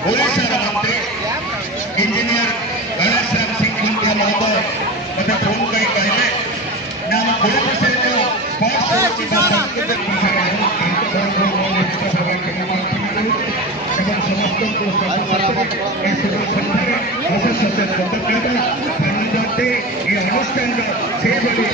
ओडिशा मंत्री इंजीनियर गणेश राम सिंह मंत्री महोदय मते फोन करी कहले ना हम पुलिस से जो स्पॉट की सांस्कृतिक এবং সমস্ত যাতে এই অনুষ্ঠানটা সেইভাবে